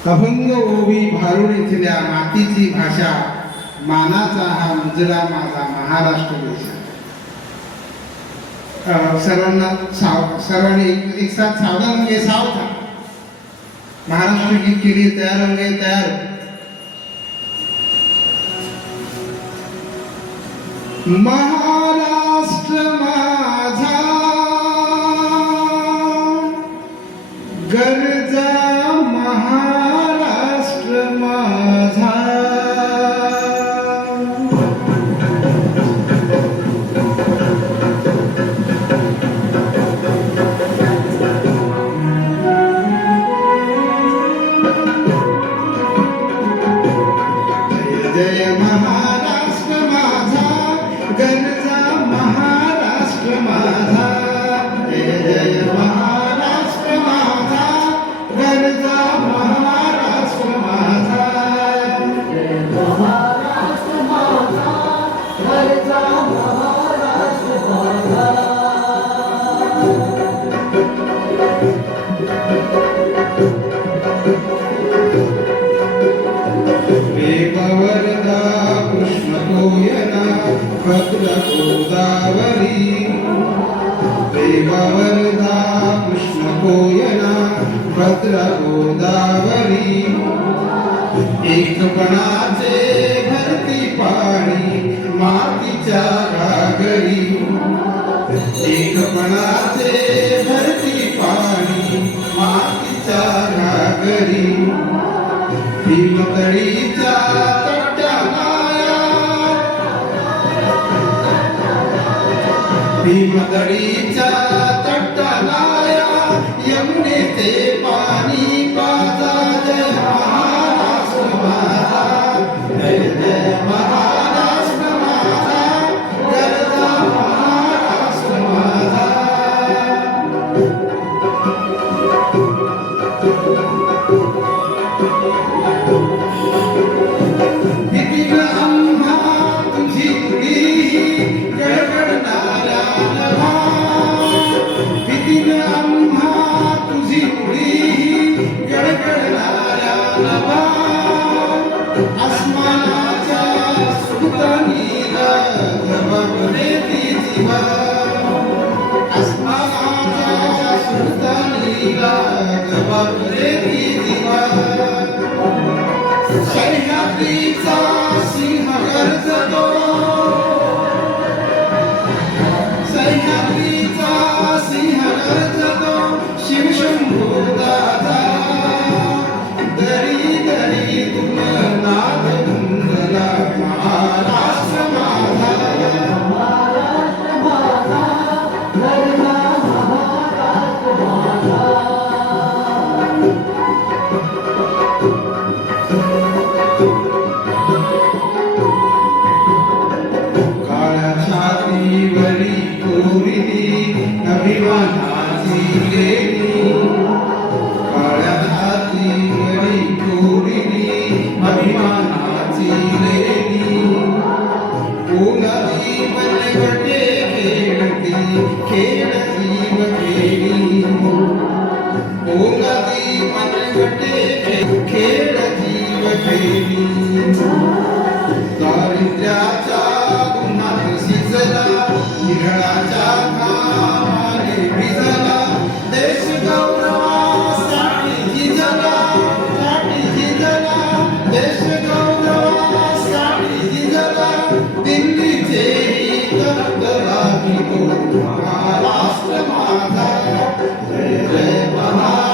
अभंग ओवी भारुड इथल्या मातीची भाषा, मानाचा हा मुजरा माझा महाराष्ट्र देश. सर्वांनी एक साथ सावधान होंगे, सावधान. महाराष्ट्र गीत के लिए तैयार होंगे, तैयार. महाराष्ट्र माझा गरजा, महाराष्ट्र माझा जय जय महाराष्ट्र माझा गरजा, महाराष्ट्र माझा जय जय महाराष्ट्र माझा गरजा, महाराष्ट्र माझा जय महाराष्ट्र माझा गरजा, महाराष्ट्र माझा. देववरदा कृष्ण कोयना भद्र गोदावरी, देववरदा कृष्ण कोयना भद्र गोदावरी. एकपणाचे भरती पाणी मातीच्या घागरी, एकपणाचे भरती पाणी मातीच्या घागरी. भीमतडीच्या तट्ट्याला, भीमतडीच्या तट्ट्याला यमुनेचे पाणी पाजा. जय महाराष्ट्र माझा, जय जय महाराष्ट्र माझा गरजा, महाराष्ट्र माझा. विपिन आम्हा तुझी कुडी गडगडणाऱ्या नभा, विपिन आम्हा तुझी कुडी गडगडणाऱ्या नभा. आसमानाच्या सुतानीला जबाबने ती जीवा, आसमानाच्या सुतानीला जबाबने ती जीवा. सह्याद्रीचा सिंह गर्जतो, सह्याद्रीचा सिंह गर्जतो शिवशंभो दादा. दरी दरी तुम नाद गुंगला, महाराष्ट्र माझा, महाराष्ट्र माझा गरजा, महाराष्ट्र माझा. काळ्या छातीवरी कोरिली अभिमानाची लेणी, काळ्या छातीवरी कोरिली अभिमानाची लेणी. ओलाची मनगटे खेळती खेळ जीव खेळी, ओलाची मनगटे खेळ जीव खेळी. दारिद्र्याच्या उन्हात शिजला, हिरणाच्या घामाने भिजला. देश गौरवासाठी झिजला, साठी झिजला. देश गौरवासाठी झिजला. दिल्लीचे तख्तला भिगो, महाराष्ट्र माझा जय जय महाराष्ट्र.